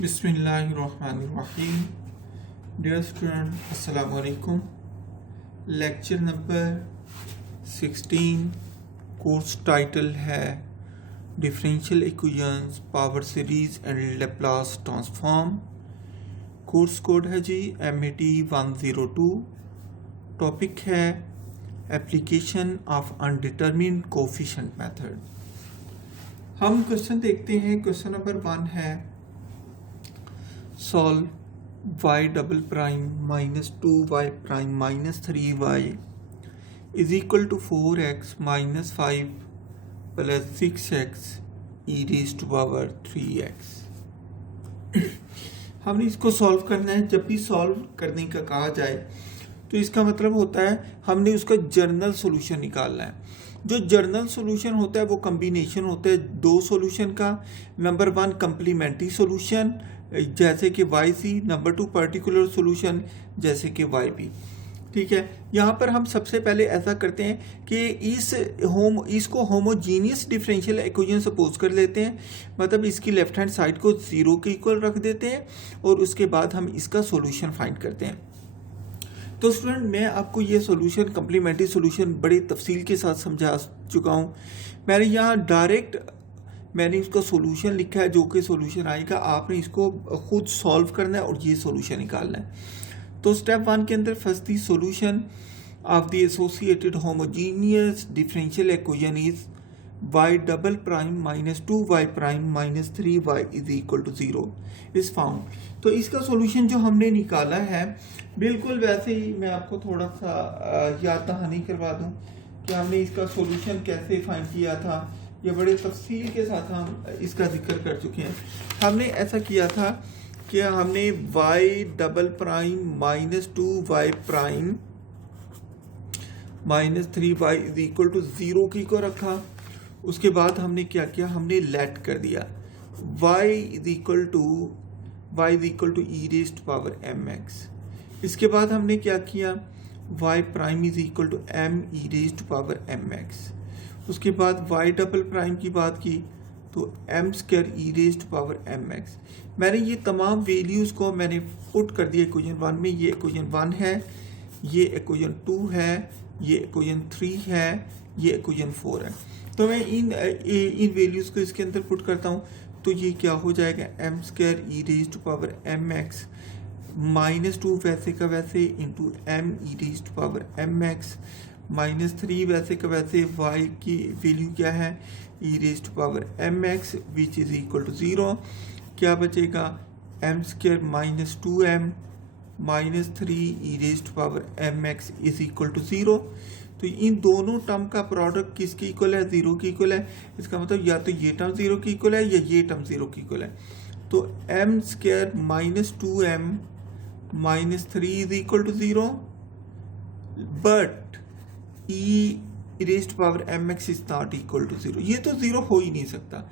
बिस्मिल्लाहिर्रहमानिर्रहीम। Dear student, अस्सलाम वालेकुम। लेक्चर नंबर 16, कोर्स टाइटल है differential equations, power series and Laplace transform. Course code है जी MAT 102। टॉपिक है एप्लीकेशन ऑफ अनडिटरमिन्ड कोफिशिएंट मेथड। हम क्वेश्चन देखते हैं। क्वेश्चन नंबर 1 है solve y double prime minus 2y prime minus 3y is equal to 4x minus 5 plus 6x e raised to power 3x। हमने इसको solve करना है। जब भी सॉल्व करने का कहा जाए तो इसका मतलब होता है हमने उसका जर्नल सॉल्यूशन निकालना है। जो जर्नल सॉल्यूशन होता है वो कम्बिनेशन होता है दो सॉल्यूशन का। नंबर 1 कम्प्लीमेंट्री सॉल्यूशन जैसे कि YC, नंबर 2 पर्टिकुलर सॉल्यूशन जैसे कि YB। ठीक है, यहाँ पर हम सबसे पहले ऐसा करते हैं कि इसको होमोजीनियस डिफरेंशियल इक्वेशन सपोज कर लेते हैं। मतलब इसकी लेफ्ट हैंड साइड को 0 के इक्वल रख देते हैं और उसके बाद हम इसका सॉल्यूशन फाइंड करते हैं। तो स्टूडेंट, मैं आपको ये सॉल्यूशन कम्प्लीमेंट्री सॉल्यूशन बड़ी तफसील के साथ समझा चुका हूँ। मैंने यहाँ डायरेक्ट मैंने इसका सॉल्यूशन लिखा है। जो कि सॉल्यूशन आएगा आपने इसको खुद सॉल्व करना है और ये सॉल्यूशन निकालना है। तो स्टेप 1 के अंदर first the solution of the associated homogeneous differential equation is y double prime minus 2y prime minus 3y is equal to 0 is found. तो इसका सॉल्यूशन जो हमने निकाला है बिल्कुल वैसे ही मैं आपको थोड़ा सा याद दहानी करवा दूं कि हमने इसका सॉल्यूशन कैसे फाइंड किया था। ये बड़े तफसील के साथ हम इसका जिक्र कर चुके हैं। हमने ऐसा किया था कि हमने y double prime minus 2y prime minus 3y is equal to 0 की को रखा। उसके बाद हमने क्या किया, हमने लेट कर दिया y is equal to e raised power mx। इसके बाद हमने क्या किया, y prime is equal to m e raised power mx। उसके बाद y डबल प्राइम की बात की तो m square e raised power mx। मैंने ये तमाम वैल्यूज़ को मैंने पुट कर दिया इक्वेशन 1 में। ये इक्वेशन 1 है, ये इक्वेशन 2 है, ये इक्वेशन 3 है, ये इक्वेशन 4 है। तो मैं इन वैल्यूज़ को इसके अंदर पुट करता हूँ तो ये क्या हो जाएगा, m square e raised power mx minus 2 वैसे का वैसे into m e raised power mx minus 3 वैसे का वैसे y की वैल्यू क्या है e raised power mx which is equal to 0। क्या बचेगा, m square minus 2m minus 3 e raised power mx is equal to 0। तो इन दोनों टर्म का प्रोडक्ट किसकी इक्वल है, 0 की इक्वल है। इसका मतलब या तो ये टर्म 0 की इक्वल है या ये टर्म 0 की इक्वल है। तो m square minus 2m minus 3 is equal to 0 but e raised power mx is not equal to 0। ये तो 0 हो ही नहीं सकता।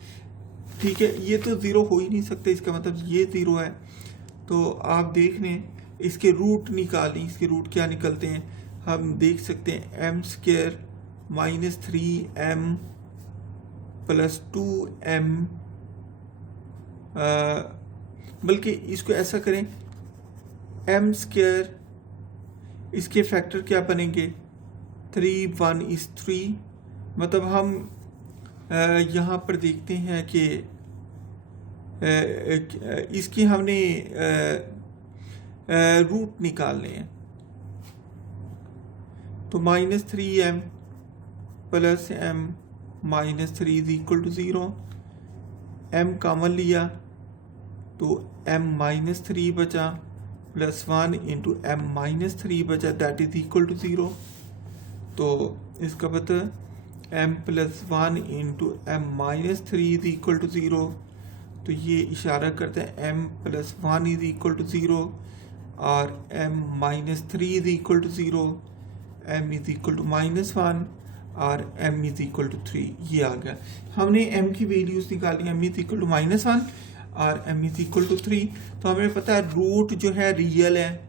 ठीक है, ये तो 0 हो ही नहीं सकता। इसका मतलब ये 0 है। तो आप देख लें, इसके रूट निकालें। इसके रूट क्या निकलते हैं, हम देख सकते हैं m square minus 3m plus 2m, बल्कि इसको ऐसा करें m स्क्वायर, इसके फैक्टर क्या बनेंगे, 3 1 इज 3। मतलब हम यहाँ पर देखते हैं कि इसकी हमने रूट निकालने हैं। तो minus 3m plus m minus 3 is equal to 0। m common लिया तो m माइनस 3 बचा प्लस 1 इंटू m माइनस 3 बचा, दैट इज इक्वल टू 0। तो इसका मतलब m plus 1 into m minus 3 is equal to 0। तो ये इशारा करते हैं m plus 1 is equal to 0 और m minus 3 is equal to 0, m is equal to minus 1 और m इज इक्वल टू 3। ये आ गया। हमने m की वैल्यूज निकाली, m is equal to minus 1 और m इज इक्वल टू 3। तो हमें पता है रूट जो है रियल है,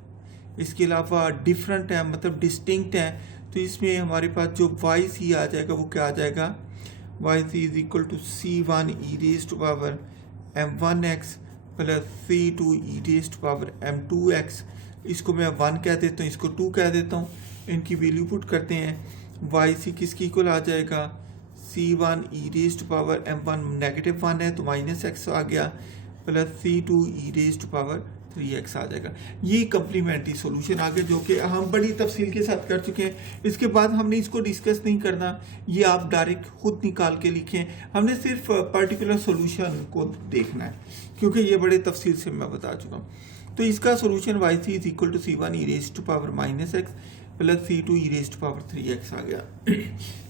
इसके अलावा डिफरेंट है, मतलब डिस्टिंक्ट है। तो इसमें हमारे पास जो YC आ जाएगा वो क्या आ जाएगा, YC is equal to C1 e raised to power m1x plus c2 e raised to power m2x, इसको मैं 1 कह देता हूँ, इसको 2 कह देता हूँ। इनकी वैल्यू पुट करते हैं। yc किसकी इक्वल आ जाएगा, c1 e raised to power m1 negative 1 है तो माइनस x आ गया, plus c2 e raised to power 3x आ जाएगा। ये कम्प्लीमेंट्री सॉल्यूशन आ गया जो कि हम बड़ी तफसील के साथ कर चुके हैं। इसके बाद हमने इसको डिस्कस नहीं करना, ये आप डायरेक्ट खुद निकाल के लिखें। हमने सिर्फ पर्टिकुलर सॉल्यूशन को देखना है क्योंकि ये बड़े तफसील से मैं बता चुका हूँ। तो इसका solution yc is equal to c1 e raised to power minus x plus c2 e raised to power 3x आ गया।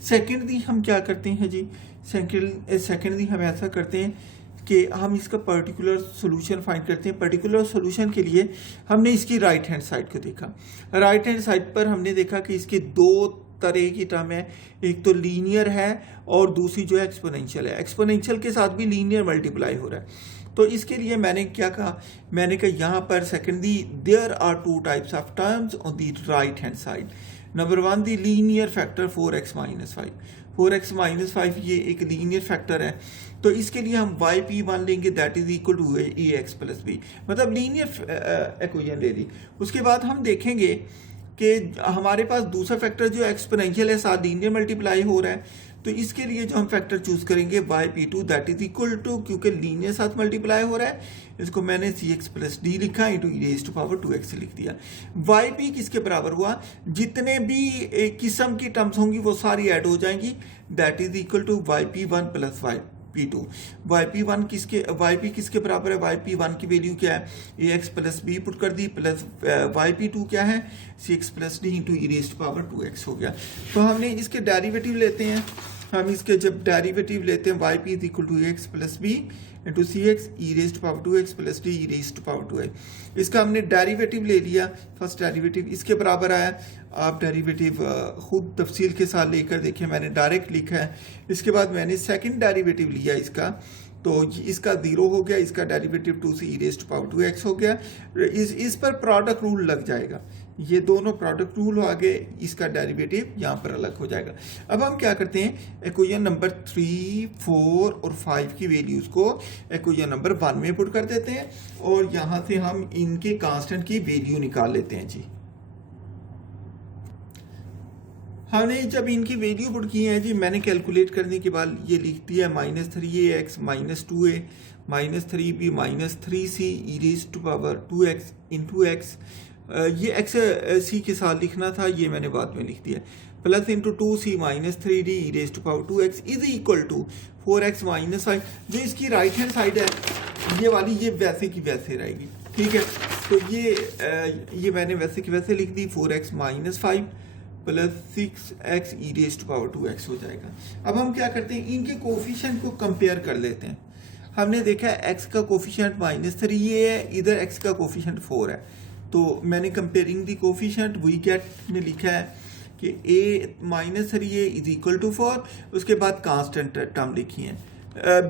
सेकेंडली हम क्या करते हैं जी, सेकेंडली हम ऐसा करते हैं कि हम इसका पर्टिकुलर सॉल्यूशन फाइंड करते हैं। पर्टिकुलर सॉल्यूशन के लिए हमने इसकी राइट हैंड साइड को देखा। राइट हैंड साइड पर हमने देखा कि इसके दो तरह की टर्म है, एक तो लीनियर है और दूसरी जो है एक्सपोनेंशियल है। एक्सपोनेंशियल के साथ भी लीनियर मल्टीप्लाई हो रहा है। तो इसके लिए मैंने क्या कहा, मैंने कहा यहाँ पर secondly there are two types of terms on the right hand side. Number 1 the linear factor 4x minus 5। 4x minus 5 ये एक लीनियर फैक्टर है, तो इसके लिए हम yp1 लेंगे that is equal to ax plus b, मतलब लीनियर इक्वेशन ले ली। उसके बाद हम देखेंगे कि हमारे पास दूसरा फैक्टर जो एक्सपोनेंशियल है साथ लीनियर मल्टीप्लाई हो रहा है, तो इसके लिए जो हम फैक्टर चूज करेंगे yp2 that is equal to, क्योंकि लीनियर साथ मल्टीप्लाई हो रहा है, इसको मैंने cx प्लस डी लिखा into e raised to power 2x लिख दिया। yp किसके बराबर हुआ, जितने भी किस्म की टर्म्स होंगी वो सारी ऐड हो जाएंगी, that is equal to yp1 plus yp2। yp किसके बराबर है, yp1 की वैल्यू क्या है ax प्लस b पुट कर दी, प्लस yp2 क्या है cx plus d into e raised to power 2x हो गया। तो हमने इसके डेरिवेटिव लेते हैं, हम इसके जब डेरिवेटिव लेते हैं yp is equal to ax plus b into cx e raised to power 2x plus d e raised to power 2x। इसका हमने डेरिवेटिव ले लिया, फर्स्ट डेरिवेटिव इसके बराबर आया। आप डेरिवेटिव खुद तफसील के साथ लेकर देखें, मैंने डायरेक्ट लिखा है। इसके बाद मैंने सेकंड डेरिवेटिव लिया इसका, तो इसका 0 हो गया, इसका derivative 2c e raised to power 2x हो गया। इस पर प्रोडक्ट रूल लग जाएगा, ये दोनों प्रोडक्ट रूल आगे, इसका डेरिवेटिव यहाँ पर अलग हो जाएगा। अब हम क्या करते हैं, इक्वेशन नंबर 3, 4 और 5 की वैल्यूज को इक्वेशन नंबर 1 में पुट कर देते हैं और यहाँ से हम इनके कांस्टेंट की वैल्यू निकाल लेते हैं जी। हमने जब इनकी वैल्यू पुट की है जी, मैंने कैलकुलेट करने के बाद ये लिख दिया -3ax minus 2a minus 3b minus 3c e raised to power 2x into x। ये x c के साथ लिखना था, ये मैंने बाद में लिख दिया, plus into 2c minus 3d e raised to power 2x is equal to 4x minus 5। जो इसकी राइट हैंड साइड है ये वाली, ये वैसे की वैसे रहेगी, ठीक है। तो ये मैंने वैसे की वैसे लिख दी, 4x minus 5 plus 6x e raised to power 2x हो जाएगा। अब हम क्या करते हैं, इनके कोफिशिएंट को कंपेयर कर लेते हैं। हमने देखा है x का कोफिशिएंट -3 है, इधर x का कोफिशिएंट 4 है, तो मैंने comparing the coefficient we get में लिखा है कि a -3a is equal to 4। उसके बाद कांस्टेंट टर्म लिखी है,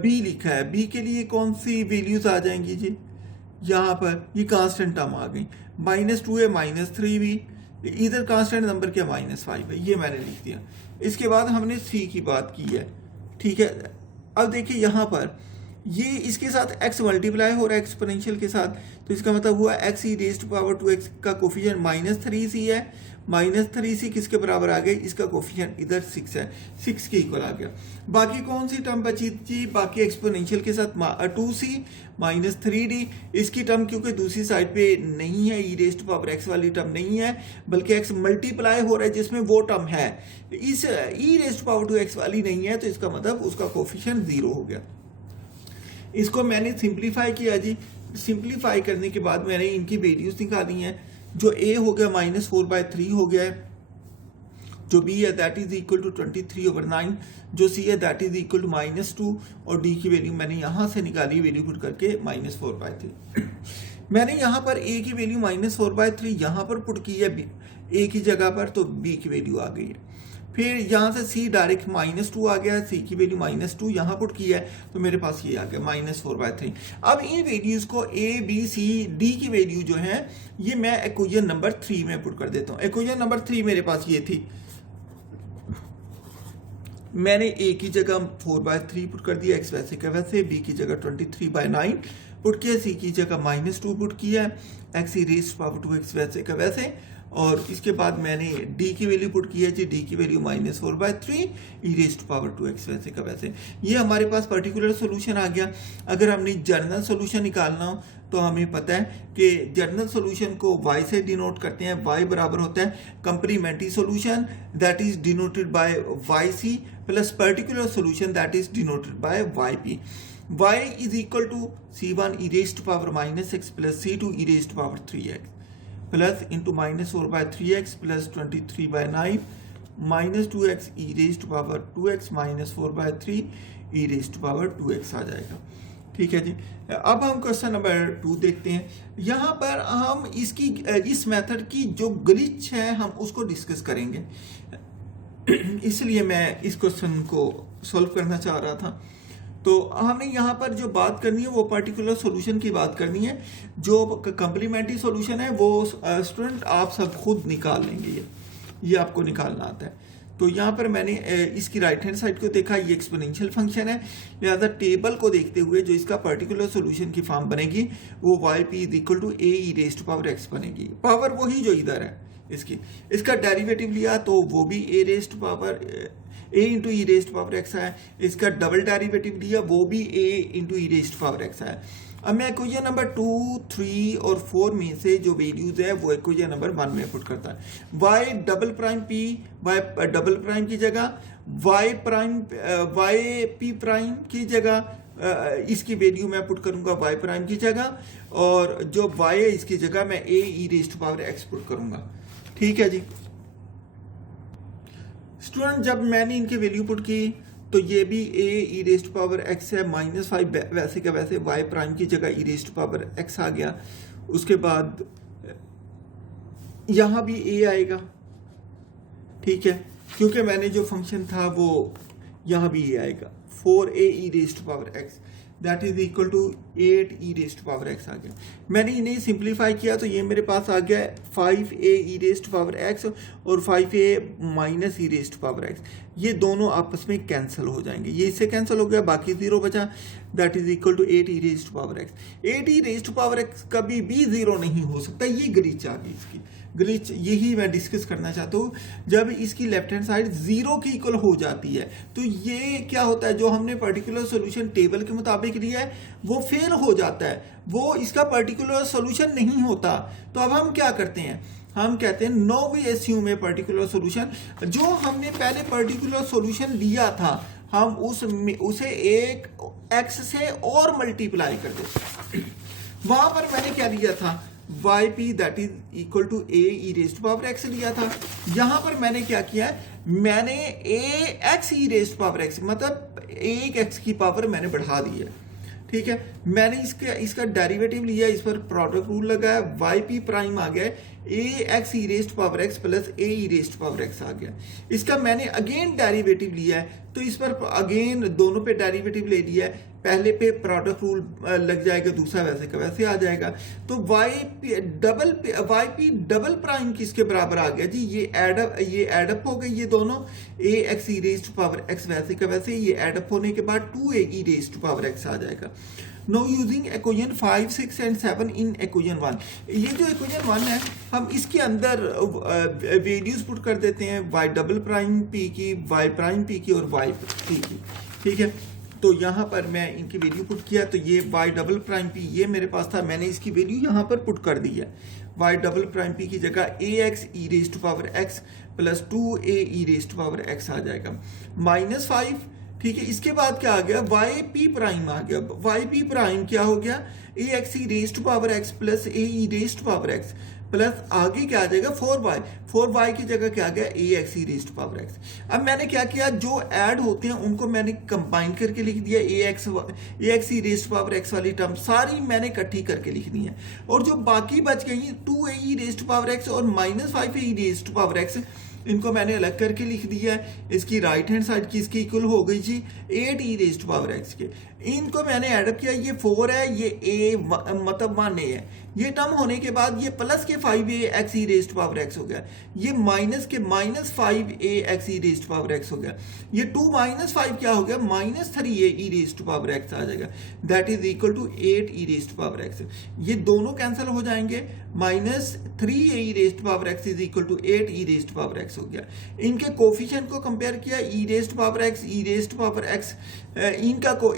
b लिखा है, b के लिए कौन सी वैल्यूज आ जाएंगी जी, यहाँ पर ये कांस्टेंट टर्म आ गई, -2a -3b, इधर कांस्टेंट नंबर क्या -5 है, ये मैंने लिख दिया। इसके बाद हमने c की बात की है, ठीक है। अब देखिए यहाँ पर ये इसके साथ x मल्टीप्लाई हो रहा है एक्सपोनेंशियल के साथ, तो इसका मतलब हुआ x e raised to power 2x का कोफिशिएंट -3c है, -3c किसके बराबर आ गए, इसका कोफिशिएंट इधर 6 है, 6 के इक्वल आ गया। बाकी कौन सी टर्म बची थी, बाकी एक्सपोनेंशियल के साथ 2c -3d, इसकी टर्म क्योंकि दूसरी साइड पे नहीं है, ई रेज़्ड टू पावर x वाली टर्म नहीं है, बल्कि x मल्टीप्लाई हो रहा है जिसमें वो टर्म है, इस ई रेज़्ड टू पावर 2x वाली नहीं है, तो इसका मतलब उसका कोफिशिएंट 0 हो गया। इसको मैंने सिंप्लीफाई किया जी, सिंप्लीफाई करने के बाद मैंने इनकी वैल्यूज निकाली हैं। जो a हो गया -4/3 हो गया है, जो b है दैट इज इक्वल टू 23/9, जो c है दैट इज इक्वल टू -2 और d की वैल्यू मैंने यहाँ से निकाली, वैल्यू पुट करके -4/3। मैंने यहाँ पर a की वैल्यू -4/3 यहाँ पर पुट की है a की जगह पर, तो b की वैल्यू आ गई है। फिर यहाँ से c डायरेक्ट -2 आ गया, c की वैल्यू -2 यहाँ पुट की है, तो मेरे पास ये आ गया -4/3। अब इन वैल्यूज को a b c d की वैल्यू जो है ये मैं इक्वेशन नंबर 3 में पुट कर देता हूँ। इक्वेशन नंबर 3 मेरे पास ये थी, मैंने a की जगह 4/3 पुट कर दिया, x वैसे का वैसे, b की जगह 23/9 पुट किया, सी की जगह -2 पुट किया, एक्स ई रेस्ट पावर 2x वैसे का वैसे, और इसके बाद मैंने d की वैल्यू पुट की है जी, d की value -4/3 e raised power 2x वैसे का वैसे। ये हमारे पास पर्टिकुलर सोल्यूशन आ गया। अगर हमने जनरल सोल्यूशन निकालना हो तो हमें पता है कि जनरल सोल्यूशन को y से डिनोट करते हैं। y बराबर होता है complementary solution that is denoted by yc plus particular solution that is denoted by yp। y is equal to c1 e raised power -x plus c2 e raised power 3x plus into -4/3x प्लस 23/9 -2x e raised power 2x -4/3 e raised power 2x आ जाएगा। ठीक है जी। अब हम question number 2 देखते हैं। यहाँ पर हम इस मेथड की जो ग्लिच है हम उसको डिस्कस करेंगे, इसलिए मैं इस क्वेश्चन को सॉल्व करना चाह रहा था। तो हमने यहाँ पर जो बात करनी है वो पर्टिकुलर सॉल्यूशन की बात करनी है। जो कंप्लीमेंट्री सॉल्यूशन है वो स्टूडेंट आप सब खुद निकाल लेंगे, ये आपको निकालना आता है। तो यहाँ पर मैंने इसकी राइट हैंड साइड को देखा, ये एक्सपोनेंशियल फंक्शन है, लिहाजा टेबल को देखते हुए जो इसका पर्टिकुलर सॉल्यूशन की फॉर्म बनेगी वो yp is equal to a e raised power x बनेगी। पावर वही जो इधर है इसका डेरिवेटिव लिया तो वो भी a rest power a into E raised power x है। इसका डबल डेरिवेटिव लिया वो भी a into E raised power x है। अब मैं इक्वेशन नंबर 2, 3 और 4 में से जो वैल्यूज है वो इक्वेशन नंबर 1 में पुट करता है। y double prime p y double prime की जगह y prime y p prime की जगह इसकी वैल्यू मैं पुट करूंगा y प्राइम की जगह, और जो y है इसकी जगह मैं a e raised power x put करूंगा। ठीक है जी स्टूडेंट, जब मैंने इनकी वैल्यू पुट की तो ये भी a e raised power x है, -5 वैसे का वैसे y प्राइम की जगह ई रेस्ट पावर x आ गया। उसके बाद यहाँ भी a आएगा, ठीक है, क्योंकि मैंने जो फंक्शन था वो यहाँ भी a आएगा। 4a e raised power x that is equal to 8 e raised power x आ गया। मैंने इन्हें सिंप्लीफाई किया तो ये मेरे पास आ गया 5a ई रेस्ट पावर x और 5a माइनस ई रेस्ट पावर x। ये दोनों आपस में कैंसिल हो जाएंगे, ये इससे कैंसिल हो गया, बाकी 0 बचा, that is equal to 8 e raised power x। 8 e raised power x कभी भी 0 नहीं हो सकता, ये ग्लिच आ गई इसकी। ग्लिच यही मैं डिस्कस करना चाहता हूँ। जब इसकी लेफ्ट हैंड साइड 0 की इक्वल हो जाती है तो ये क्या होता है, जो हमने पर्टिकुलर सॉल्यूशन टेबल के मुताबिक लिया है वो फेल हो जाता है, वो इसका पर्टिकुलर सॉल्यूशन नहीं होता। तो अब हम क्या करते हैं, हम कहते हैं no we assume a particular solution. जो हमने पहले पर्टिकुलर सॉल्यूशन लिया था हम उसे एक x से और मल्टीप्लाई कर देते। वहां पर मैंने क्या लिया था, yp that is equal to a e raised power x लिया था। यहां पर मैंने क्या किया है, मैंने a x e raised power x मतलब एक x की पावर मैंने बढ़ा दी है। ठीक है, मैंने इसका डेरिवेटिव लिया, इस पर प्रोडक्ट रूल लगाया, yp प्राइम आ गया a x e raised power x plus a e raised power x आ गया। इसका मैंने अगेन डेरिवेटिव लिया है तो इस पर अगेन दोनों पे डेरिवेटिव ले लिया है, पहले पे प्रोडक्ट रूल लग जाएगा, दूसरा वैसे का वैसे आ जाएगा। तो yp डबल प्राइम किसके बराबर आ गया जी, ये एडअप हो गई, ये दोनों a x e raised power x वैसे का वैसे, ये एडअप होने के बाद 2a e raised power x आ जाएगा। Know using equation 5, 6 and 7 in equation 1। ये जो इक्वेशन 1 है हम इसके अंदर वैल्यूज पुट कर देते हैं, y डबल प्राइम p की, y प्राइम p की और y p की। ठीक है, तो यहाँ पर मैं इनकी वैल्यू पुट किया तो ये y डबल प्राइम p ये मेरे पास था, मैंने इसकी वैल्यू यहाँ पर पुट कर दी है। y डबल प्राइम p की जगह ax e raised power x plus 2a e raised power x आ जाएगा, -5। ठीक है, इसके बाद क्या आ गया, yp प्राइम आ गया। yp प्राइम क्या हो गया, ax e raised power x plus a e raised power x plus आगे क्या आ जाएगा 4y की जगह क्या आ गया ax e raised power x। अब मैंने क्या किया, जो ऐड होते हैं उनको मैंने कंबाइन करके लिख दिया, ax e raised power x वाली टर्म सारी मैंने इकट्ठी करके लिख दी है, और जो बाकी बच गई 2a e raised power x और -5a ई रेस्ट पावर x इनको मैंने अलग करके लिख दिया है। इसकी राइट हैंड साइड की इसकी इक्वल हो गई जी 8 ई रेस्ट पावर x के। इनको मैंने ऐड किया, ये 4 है, ये a मतलब 1a है, ये टर्म होने के बाद ये प्लस के 5ax ई रेस्ट पावर x हो गया, ये माइनस के माइनस 5ax ई रेस्ट पावर x हो गया, ये 2 माइनस 5 क्या हो गया, minus 3a e raised power x आ जाएगा, that is equal to 8 e raised power x। ये दोनों कैंसिल हो जाएंगे, minus 3a e raised power x is equal to 8 e raised power x हो गया। इनके कोफिशिएंट को कंपेयर किया, e raised power x, e raised power x,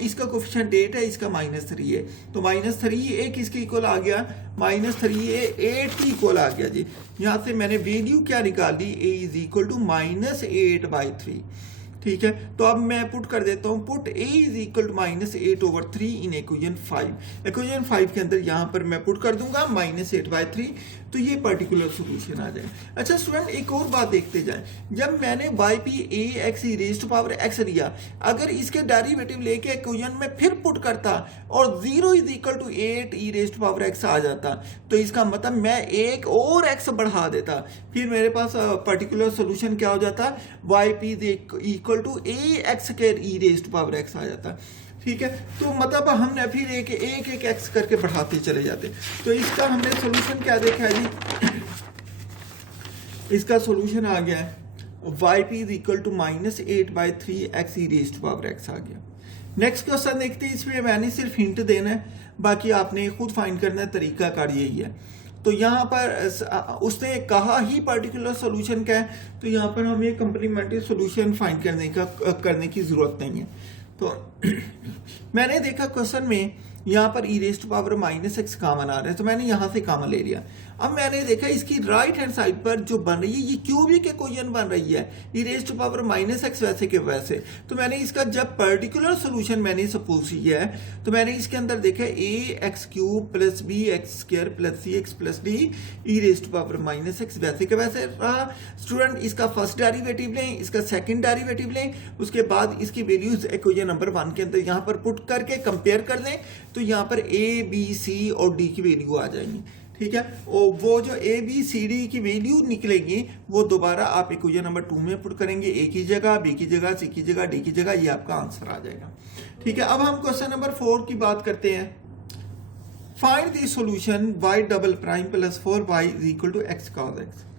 इसका कोफिशिएंट 8 है, इसका माइनस 3 है, तो माइनस 3a किसके इक्वल आ गया, माइनस 3a 8 की इक्वल आ गया जी। यहाँ से मैंने वैल्यू क्या निकाल दी, a is equal to minus 8/3, ठीक है। तो अब मैं पुट कर देता हूँ, put a is equal to minus 8/3 in equation 5। Equation 5 के अंदर यहाँ पर मैं पुट कर दूंगा माइनस 8/3, तो ये पर्टिकुलर सोल्यूशन आ जाए। अच्छा स्टूडेंट, एक और बात देखते जाएं, जब मैंने yp ax raised power x लिया, अगर इसके डेरिवेटिव लेके इक्वेशन में फिर पुट करता और 0 is equal to 8 e raised power x आ जाता, तो इसका मतलब मैं एक और x बढ़ा देता, फिर मेरे पास पर्टिकुलर सोल्यूशन क्या हो जाता, yp is equal to ax square e raised power x आ जाता, ठीक है। तो मतलब हमने फिर एक एक्स करके बढ़ाते चले जाते। तो इसका हमने सोल्यूशन क्या देखा है जी, इसका सोल्यूशन आ गया है yp is equal to minus 8/3 x e raised power x आ गया। नेक्स्ट क्वेश्चन देखते हैं, इसमें मैंने सिर्फ हिंट देना है, बाकी आपने खुद फाइंड करना है, तरीका कार यही है। तो यहाँ पर उसने कहा ही पर्टिकुलर सोल्यूशन क्या है, तो यहाँ पर हमें कंप्लीमेंट्री सोल्यूशन फाइंड करने की जरूरत नहीं है। तो मैंने देखा क्वेश्चन में यहाँ पर e raised power minus x common आ रहा है, तो मैंने यहाँ से कॉमन ले लिया। अब मैंने देखा इसकी राइट हैंड साइड पर जो बन रही है ये क्यूबिक इक्वेशन बन रही है, ई रेज़्ड पावर माइनस x वैसे के वैसे। तो मैंने इसका जब पर्टिकुलर सोल्यूशन मैंने सपोज किया है, तो मैंने इसके अंदर देखा ax³ plus bx² plus cx plus d ई रेज़्ड पावर माइनस x वैसे के वैसे रहा। स्टूडेंट, इसका फर्स्ट डेरिवेटिव लें, इसका सेकेंड डेरिवेटिव लें, उसके बाद इसकी वैल्यूज इक्वेशन नंबर 1 के अंदर यहाँ पर पुट करके कंपेयर कर दें, तो यहाँ पर a b c और d की वैल्यू आ जाएंगी, ठीक है। और वो जो a b c d की वैल्यू निकलेगी वो दोबारा आप इक्वेशन नंबर 2 में पुट करेंगे, a की जगह, b की जगह, c की जगह, d की जगह, ये आपका आंसर आ जाएगा, ठीक है। अब हम क्वेश्चन नंबर 4 की बात करते हैं। Find the solution y" plus 4y is equal to x cos x।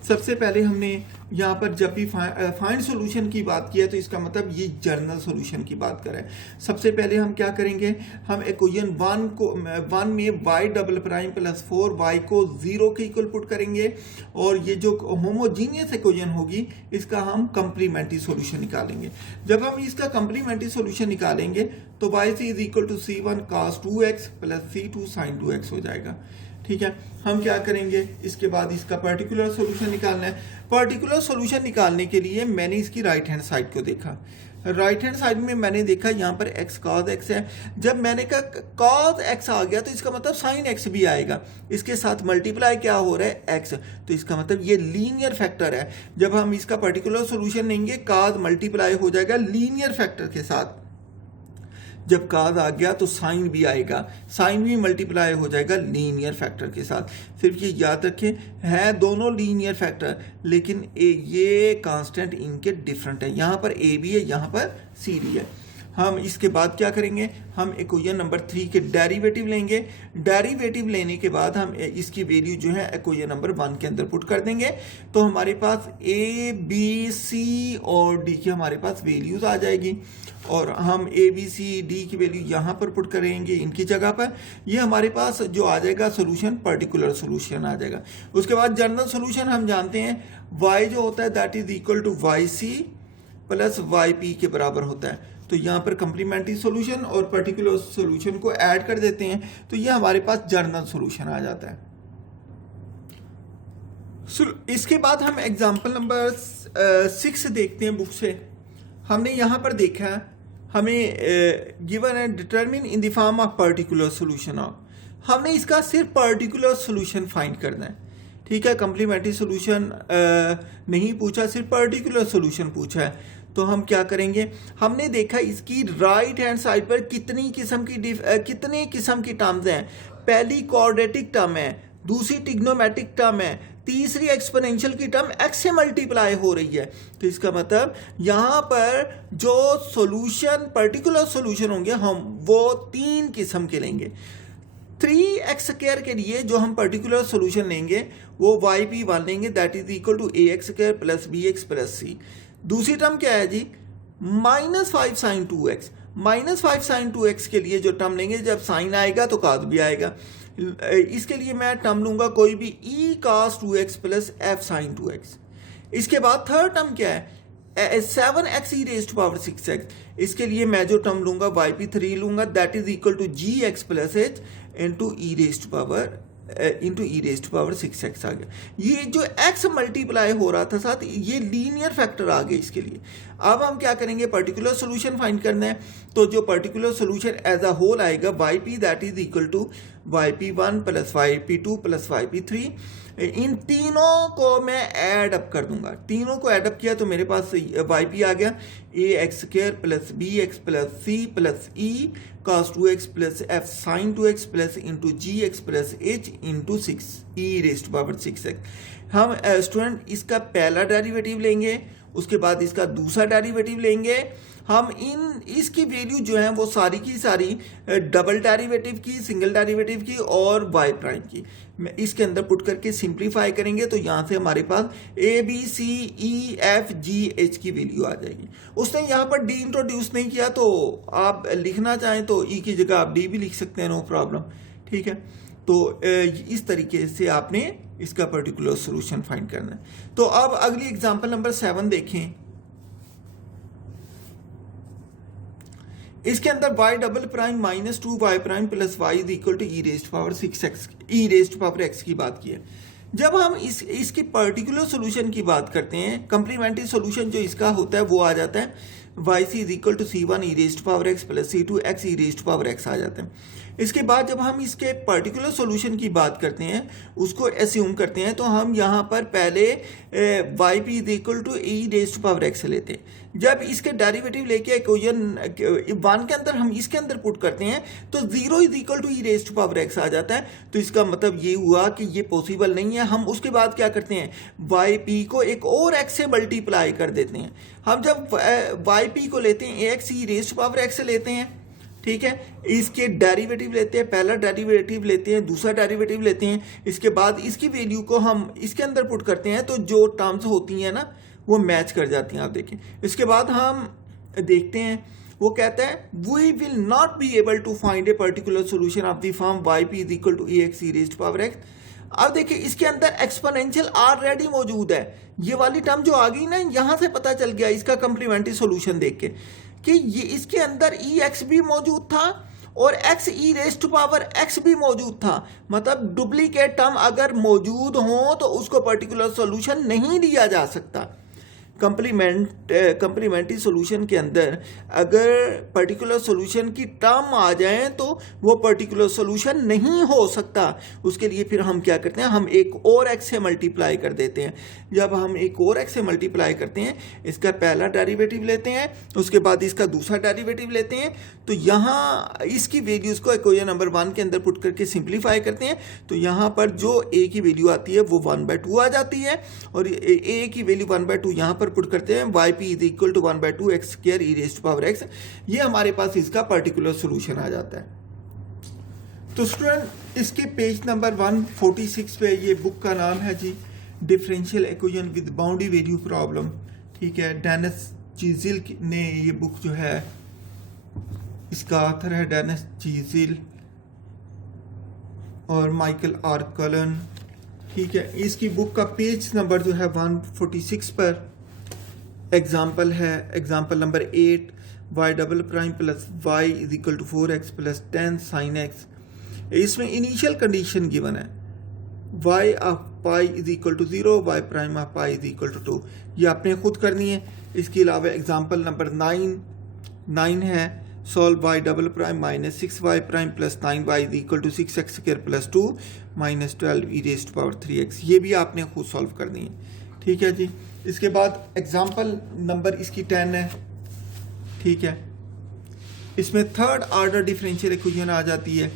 सबसे पहले हमने यहाँ पर जब भी फाइंड सॉल्यूशन की बात किया, तो इसका मतलब ये जर्नल सॉल्यूशन की बात करें। सबसे पहले हम क्या करेंगे, हम इक्वेशन 1 में y" प्लस 4y को 0 के इक्वल पुट करेंगे, और ये जो होमोजीनियस इक्वेशन होगी इसका हम कंप्लीमेंट्री सॉल्यूशन निकालेंगे। जब हम इसका कंप्लीमेंट्री सॉल्यूशन निकालेंगे तो y is equal to c1 cos 2x plus c2 sin 2x हो जाएगा, ठीक है। हम क्या करेंगे, इसके बाद इसका पर्टिकुलर सॉल्यूशन निकालना है। पर्टिकुलर सॉल्यूशन निकालने के लिए मैंने इसकी राइट हैंड साइड को देखा, राइट हैंड साइड में मैंने देखा यहाँ पर x cos x है। जब मैंने कहा cos x आ गया तो इसका मतलब sin x भी आएगा, इसके साथ मल्टीप्लाई क्या हो रहा है x, तो इसका मतलब ये लीनियर फैक्टर है। जब हम इसका पर्टिकुलर सॉल्यूशन लेंगे cos मल्टीप्लाई हो जाएगा लीनियर फैक्टर के साथ, जब cos आ गया तो साइन भी आएगा, साइन भी मल्टीप्लाई हो जाएगा लीनियर फैक्टर के साथ। सिर्फ ये याद रखें, है दोनों लीनियर फैक्टर, लेकिन ये कांस्टेंट इनके डिफरेंट है, यहाँ पर a भी है, यहाँ पर c भी है। हम इसके बाद क्या करेंगे, हम इक्वेशन नंबर 3 के डेरिवेटिव लेंगे। डेरिवेटिव लेने के बाद हम इसकी वैल्यू जो है इक्वेशन नंबर 1 के अंदर पुट कर देंगे, तो हमारे पास a b c और d की हमारे पास वैल्यूज आ जाएगी, और हम a b c d की वैल्यू यहाँ पर पुट करेंगे इनकी जगह पर। ये हमारे पास जो आ जाएगा सोल्यूशन, पर्टिकुलर सोल्यूशन आ जाएगा। उसके बाद जनरल सोल्यूशन हम जानते हैं, y जो होता है that is equal to yc plus yp के बराबर होता है। तो यहाँ पर कंप्लीमेंट्री सॉल्यूशन और पर्टिकुलर सॉल्यूशन को ऐड कर देते हैं, तो ये हमारे पास जनरल सॉल्यूशन आ जाता है। इसके बाद हम एग्जांपल नंबर 6 देखते हैं बुक से। हमने यहाँ पर देखा हमें गिवन है determine in the form of particular solution of, हमने इसका सिर्फ पर्टिकुलर सॉल्यूशन फाइंड करना है, ठीक है। कंप्लीमेंट्री सॉल्यूशन नहीं पूछा, सिर्फ पर्टिकुलर सॉल्यूशन पूछा है। तो हम क्या करेंगे, हमने देखा इसकी राइट हैंड साइड पर कितनी किस्म की टर्म्स हैं। पहली क्वाड्रेटिक टर्म है, दूसरी ट्रिग्नोमेट्रिक टर्म है, तीसरी एक्सपोनेंशियल की टर्म x से मल्टीप्लाई हो रही है। तो इसका मतलब यहाँ पर जो सॉल्यूशन पर्टिकुलर सॉल्यूशन होंगे हम वो 3 किस्म के लेंगे। 3x² के लिए जो हम पर्टिकुलर सोल्यूशन लेंगे वो yp1 लेंगे, that is equal to ax² plus bx plus c। दूसरी टर्म क्या है जी, -5 sin 2x। -5 sin 2x के लिए जो टर्म लेंगे, जब साइन आएगा तो cos भी आएगा, इसके लिए मैं टर्म लूंगा कोई भी e cos 2x plus f sin 2x। इसके बाद थर्ड टर्म क्या है, 7x e raised to power 6x। इसके लिए मैं जो टर्म लूंगा yp3 लूंगा, that is equal to gx plus h into e raised to power 6x आ गया। ये जो x मल्टीप्लाई हो रहा था साथ, ये लीनियर फैक्टर आ गए इसके लिए। अब हम क्या करेंगे, पर्टिकुलर सोल्यूशन फाइंड करना है, तो जो particular solution as a whole आएगा yp that is equal to yp1 plus yp2 plus yp3। इन तीनों को मैं ऐड अप कर दूंगा, तीनों को ऐड अप किया तो मेरे पास yp आ गया ax² plus bx plus c plus e cos 2x plus f sin 2x plus into gx plus h into 6 e raised to power 6x। हम स्टूडेंट इसका पहला डेरिवेटिव लेंगे, उसके बाद इसका दूसरा डेरिवेटिव लेंगे। हम इसकी वैल्यू जो है वो सारी की सारी डबल डेरिवेटिव की, सिंगल डेरिवेटिव की और y प्राइम की मैं इसके अंदर पुट करके सिंप्लीफाई करेंगे, तो यहाँ से हमारे पास a b c e f g h की वैल्यू आ जाएगी। उसने यहाँ पर d इंट्रोड्यूस नहीं किया, तो आप लिखना चाहें तो e की जगह आप d भी लिख सकते हैं, नो प्रॉब्लम, ठीक है। तो इस तरीके से आपने इसका पर्टिकुलर सोल्यूशन फाइंड करना है। तो अब अगली एग्जांपल नंबर 7 देखें। इसके अंदर y double prime minus 2y prime plus y is equal to e raised power 6x, e raised power x की बात की है। जब हम इसकी पर्टिकुलर सोल्यूशन की बात करते हैं, कंप्लीमेंट्री सोल्यूशन जो इसका होता है वो आ जाता है yc is equal to c1 e raised power x plus c2 x e raised power x आ जाता है। इसके बाद जब हम इसके पर्टिकुलर सॉल्यूशन की बात करते हैं, उसको एस्यूम करते हैं, तो हम यहाँ पर पहले yp is equal to e raised to power x लेते हैं। जब इसके डेरिवेटिव लेके इक्वेशन 1 के अंदर हम इसके अंदर पुट करते हैं तो 0 is equal to e raised to power x आ जाता है। तो इसका मतलब ये हुआ कि ये पॉसिबल नहीं है। हम उसके बाद क्या करते हैं, yp को एक और x से मल्टीप्लाई कर देते हैं। हम जब yp को लेते हैं ax e raised to power x लेते हैं, ठीक है, इसके डेरिवेटिव लेते हैं, पहला डेरिवेटिव लेते हैं, दूसरा डेरिवेटिव लेते हैं, इसके बाद इसकी वैल्यू को हम इसके अंदर पुट करते हैं, तो जो टर्म्स होती हैं ना वो मैच कर जाती हैं, आप देखें। इसके बाद हम देखते हैं, वो कहता है we will not be able to find a particular solution of the form yp is equal to ax e raised power x। अब देखिए इसके अंदर एक्सपोनेंशियल ऑलरेडी मौजूद है, ये वाली टर्म जो आ गई ना, यहां से पता चल गया इसका कंप्लीमेंट्री सोल्यूशन देख के कि ये इसके अंदर ex भी मौजूद था और x e raised to power x भी मौजूद था। मतलब डुप्लीकेट टर्म अगर मौजूद हो तो उसको पर्टिकुलर सॉल्यूशन नहीं दिया जा सकता। कंप्लीमेंट्री सॉल्यूशन के अंदर अगर पर्टिकुलर सॉल्यूशन की टर्म आ जाए तो वो पर्टिकुलर सॉल्यूशन नहीं हो सकता। उसके लिए फिर हम क्या करते हैं, हम एक और x से मल्टीप्लाई कर देते हैं। जब हम एक और x से मल्टीप्लाई करते हैं, इसका पहला डेरिवेटिव लेते हैं, उसके बाद इसका दूसरा डेरिवेटिव लेते हैं, तो यहाँ इसकी वैल्यूज़ को इक्वेशन नंबर 1 के अंदर पुट करके सिंप्लीफाई करते हैं, तो यहाँ पर जो a की वैल्यू आती है वो 1/2 आ जाती है और a की वैल्यू 1/2 यहाँ पर पुट करते हैं, yp is equal to 1/2 x² e raised to power x। ये हमारे पास इसका पर्टिकुलर सोल्यूशन आ जाता है। तो स्टूडेंट इसके पेज नंबर 146 पे, ये बुक का नाम है जी differential equation with boundary value problem, ठीक है। डेनिस चीजिल ने ये बुक जो है, इसका ऑथर है डेनिस चीजिल और माइकल आर कलन, ठीक है। इसकी बुक का पेज नंबर जो है 146 पर एग्जाम्पल है, example number 8 y double prime plus y is equal to 4x plus 10 sin x। इसमें इनिशियल कंडीशन गिवन है, y of pi is equal to 0, y prime of pi is equal to 2। ये आपने खुद करनी है। इसके अलावा एग्जाम्पल नंबर 9 है, solve y double prime minus 6y prime plus 9y is equal to 6x² plus 2 minus 12 e raised to power 3x। ये भी आपने खुद सॉल्व करनी है, ठीक है जी। इसके बाद एग्जाम्पल नंबर इसकी 10 है, ठीक है। इसमें थर्ड ऑर्डर डिफरेंशियल इक्वेशन आ जाती है,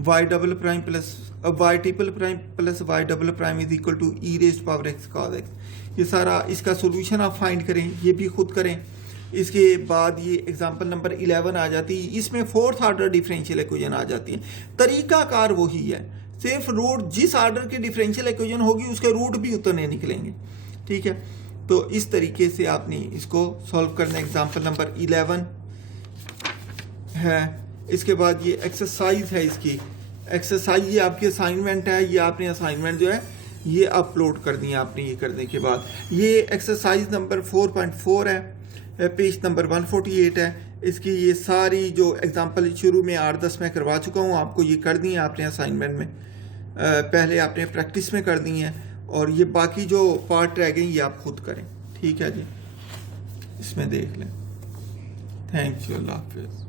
y double prime plus y triple prime plus y double prime is equal to e raised power x cos x। ये सारा इसका सोल्यूशन आप फाइंड करें, ये भी खुद करें। इसके बाद ये एग्जांपल नंबर 11 आ जाती है, इसमें फोर्थ ऑर्डर डिफरेंशियल इक्वेशन आ जाती है। तरीकाकार वही है, सिर्फ रूट जिस ऑर्डर की डिफरेंशियल इक्वेशन होगी उसके रूट भी उतने निकलेंगे, ठीक है। तो इस तरीके से आपने इसको सॉल्व करना। एग्जांपल नंबर 11 है, इसके बाद ये एक्सरसाइज है, इसकी एक्सरसाइज ये आपकी असाइनमेंट है, ये आपने असाइनमेंट जो है ये अपलोड कर दी है आपने। ये करने के बाद ये एक्सरसाइज नंबर 4.4 है, पेज नंबर 148 है। इसकी ये सारी जो एग्जांपल शुरू में 8-10 में करवा चुका हूँ आपको, ये कर दी है आपने असाइनमेंट में, पहले आपने प्रैक्टिस में कर दी हैं, और ये बाकी जो पार्ट रह गए ये आप खुद करें, ठीक है जी। इसमें देख लें। थैंक यू, अल्लाह हाफिज़।